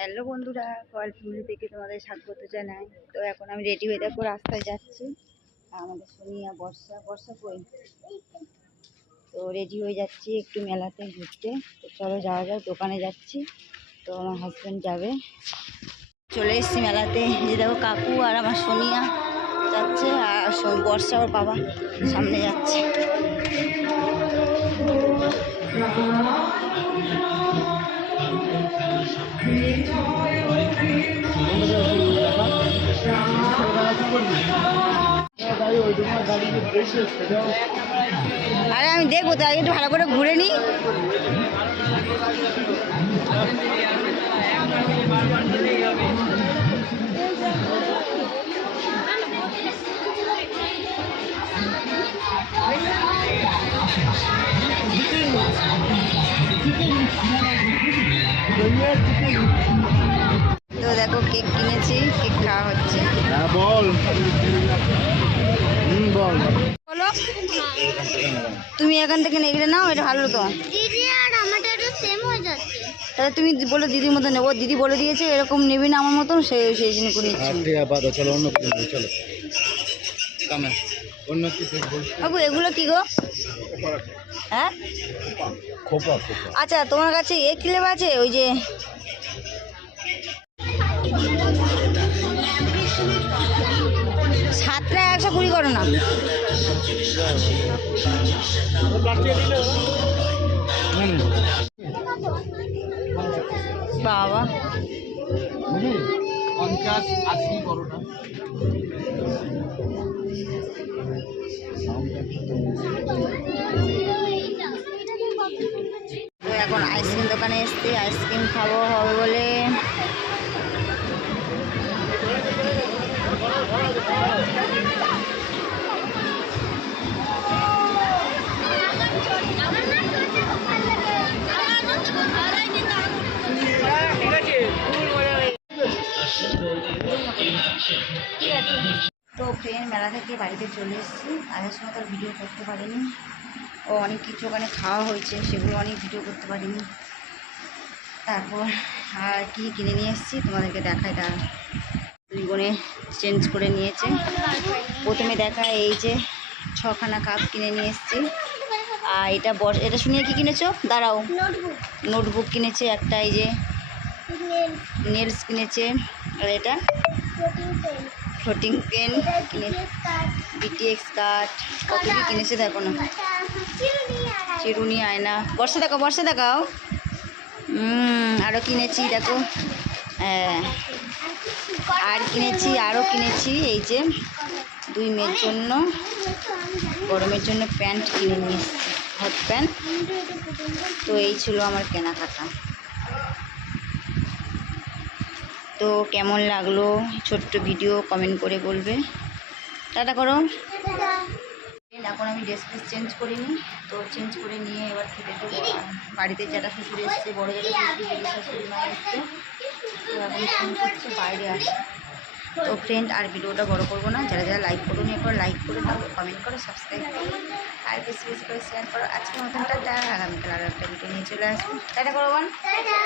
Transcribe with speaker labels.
Speaker 1: Hello বন্ধুরা coil family থেকে তোমাদের স্বাগত জানাই। তো এখন আমি রেডি হয়ে দেখো রাস্তায় যাচ্ছি। আমাদের সোনিয়া বর্ষা বর্ষা কই তো রেডি হয়ে যাচ্ছি একটু মেলাতে ঘুরতে। তো চলো যাওয়া যাক, দোকানে যাচ্ছি। তো আমার হাজব্যান্ড যাবে। চলে এসেছি মেলাতে। যে দেখো কাকু আর আমার সোনিয়া যাচ্ছে আর বর্ষা ওর বাবা সামনে যাচ্ছে। আরে আমি দেখব তো একটু ভালো করে ঘুরে নিই। তো দেখো কেক কিনেছি, কেক খাওয়া হচ্ছে।
Speaker 2: বল। বল।
Speaker 1: বলো। তুমি এখান থেকে নেগড়ে নাও এটা ভালো তো
Speaker 3: দিদি আর আমাদের একটু সেম হয়ে যাচ্ছে।
Speaker 1: তাহলে তুমি বলে দিদির মতো নেব। দিদি বলে দিয়েছে এরকম নেবি না আমার মতন সেই সেই জন্য করে নিচ্ছি
Speaker 2: দাও, চলো অন্য কিছু চলো। অন্য কিছু
Speaker 1: বাবু এগুলো কি গো? হ্যাঁ?
Speaker 2: খোপা খোপা।
Speaker 1: আচ্ছা তোমার কাছে এ ক্লিপ আছে? ওই যে সাতটা একশো কুড়ি করো না। বাবা।
Speaker 2: পঞ্চাশ আশি বড়টা
Speaker 1: তো এখন আইসক্রিম দোকানে এসছি আইসক্রিম খাব। মেলা থেকে বাড়িতে চলে এসেছি। আগের সময় তো ভিডিও করতে পারিনি। ও অনেক কিছু ওখানে খাওয়া হয়েছে সেগুলো অনেক ভিডিও করতে পারিনি। তারপর আর কি কিনে নিয়ে এসেছি তোমাদেরকে দেখায় দাঁড়া দুই বোনে চেঞ্জ করে নিয়েছে। প্রথমে দেখা এই যে ছখানা কাপ কিনে নিয়ে এসেছি। আর এটা বর এটা শুনিয়ে কি কিনেছো? দাঁড়াও।
Speaker 3: নোটবুক
Speaker 1: নোটবুক কিনেছে একটা এই যে নেলস কিনেছে। আর এটা? ফ্লোটিং পেন, কিনে বিটিএক্স কার্ড কত কি কিনেছে দেখো না।
Speaker 3: চিরুনি
Speaker 1: আয়না। বর্ষা দেখাও বর্ষা দেখাও। আরও কিনেছি, দেখো। হ্যাঁ। আর কিনেছি আরও কিনেছি, এই যে দুই মেয়ের জন্য, গরমের জন্য প্যান্ট কিনে নিয়ে এসেছি, হট প্যান্ট। তো এই ছিল আমার কেনাকাটা। তো কেমন লাগল ছোট্ট ভিডিও কমেন্ট করে বলবে। টাটা করো। এখন আমি ড্রেস ফ্রেস চেঞ্জ করিনি, তো চেঞ্জ করে নিয়ে এবার খেতে দেবো। বাড়িতে যারা শ্বশুর এসছে, বড়ো যেটা শ্বশুর শাশুড়ি মা এসছে, তো এখন ফোন করছে, বাইরে আছে। তো ফ্রেন্ড আর ভিডিওটা বড় করব না, যারা যারা লাইক করুন এরপর লাইক করে দাও কমেন্ট করো সাবস্ক্রাইব করো, আর বেশি বেশি করে শেয়ার করো। আজকের মতন টাটা, আগামীকাল আরও একটা ভিডিও নিয়ে চলে আসব। টাটা করো
Speaker 3: টাটা।